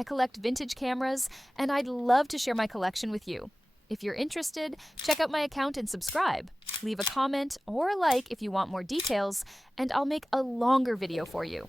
I collect vintage cameras, and I'd love to share my collection with you. If you're interested, check out my account and subscribe. Leave a comment or a like if you want more details, and I'll make a longer video for you.